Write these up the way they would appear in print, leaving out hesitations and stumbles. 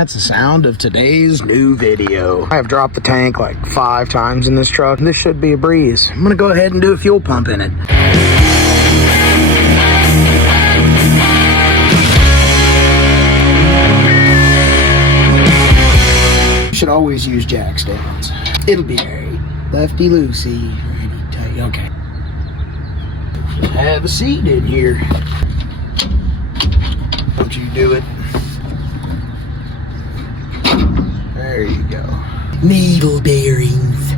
That's the sound of today's new video. I have dropped the tank like 5 times in this truck. This should be a breeze. I'm gonna go ahead and do a fuel pump in it. You should always use jack stands. It'll be alright. Lefty loosey, righty tight. Okay. Just have a seat in here. Don't you do it. There you go. Needle bearings.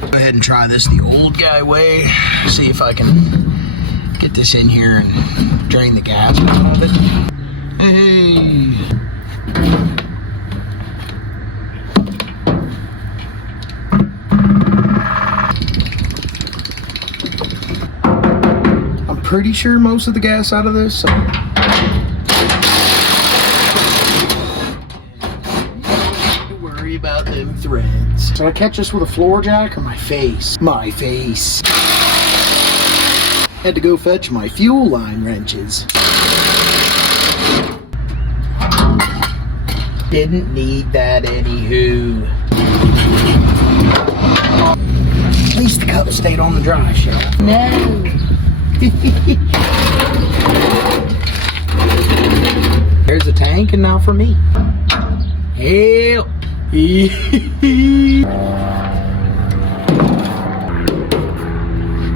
Go ahead and try this the old guy way. See if I can get this in here and drain the gas out of it. Hey. Pretty sure most of the gas out of this. So. Don't worry about them threads. Did I catch this with a floor jack or my face? My face. Had to go fetch my fuel line wrenches. Didn't need that anywho. At least the cup stayed on the dry shaft. No. There's a tank, and now for me. Help!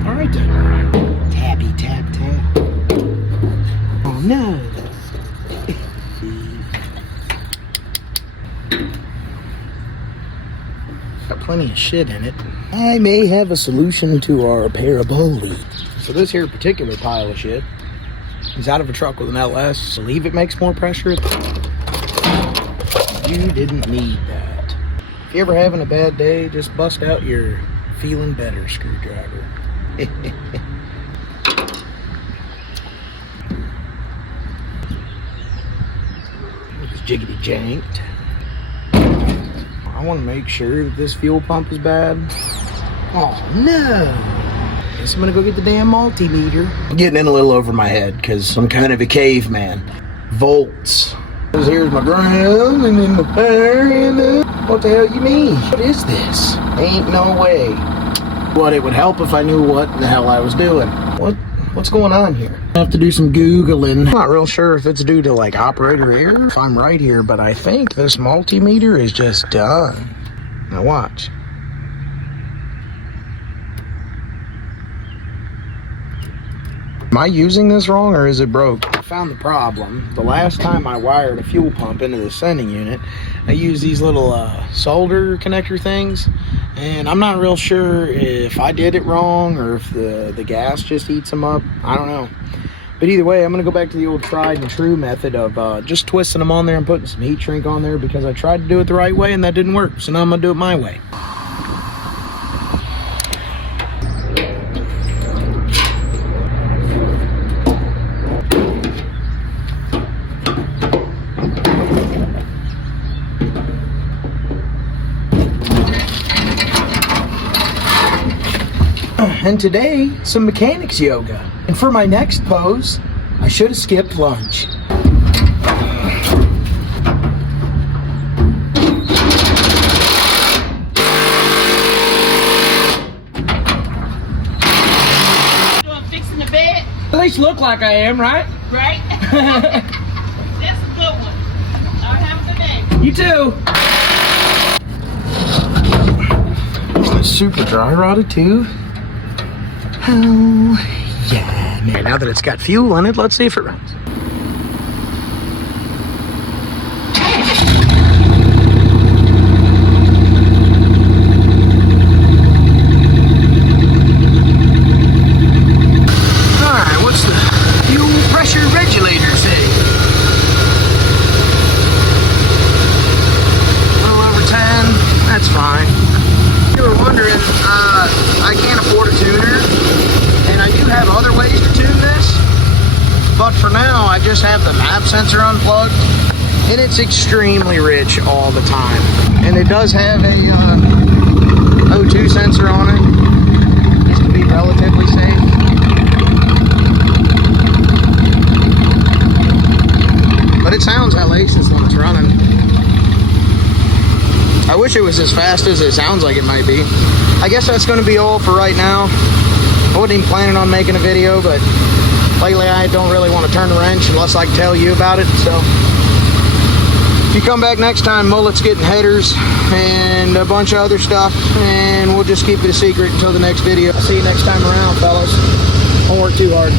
Alright then. Tappy tap tap. Oh no. Got plenty of shit in it. I may have a solution to our parabole. So this here particular pile of shit is out of a truck with an LS. Believe it makes more pressure. You didn't need that. If you're ever having a bad day, just bust out your feeling better screwdriver. It was jiggity janked. I want to make sure that this fuel pump is bad. Oh no! Guess I'm gonna go get the damn multimeter. I'm getting in a little over my head because I'm kind of a caveman. Volts. Here's my ground and then the power and the... What the hell you mean? What is this? Ain't no way. But it would help if I knew what the hell I was doing. What's going on here? I have to do some Googling. I'm not real sure if it's due to like operator error, if I'm right here, but I think this multimeter is just done. Now watch. Am I using this wrong or is it broke? I found the problem. The last time I wired a fuel pump into the sending unit, I used these little solder connector things, and I'm not real sure if I did it wrong or if the gas just heats them up. I don't know. But either way, I'm gonna go back to the old tried and true method of just twisting them on there and putting some heat shrink on there because I tried to do it the right way and that didn't work. So now I'm gonna do it my way. And today, some mechanics yoga. And for my next pose, I should have skipped lunch. I'm fixing the bed. At least look like I am, right? Right? That's a good one. All right, have a good day. You too. It's super dry rotted too. Oh, yeah. Now that it's got fuel in it, let's see if it runs. Alright, what's the fuel pressure regulator say? A little over 10. That's fine. You were wondering, I can't afford a tuner, and I do have other ways to tune this, but for now I just have the map sensor unplugged and it's extremely rich all the time. And it does have a O2 sensor on it, just to be relatively safe. But it sounds hellacious when it's running. I wish it was as fast as it sounds like it might be. I guess that's going to be all for right now. I wasn't even planning on making a video, but lately I don't really want to turn the wrench unless I can tell you about it. So if you come back next time, Mullet's getting headers and a bunch of other stuff, and we'll just keep it a secret until the next video. I'll see you next time around, fellas. Don't work too hard.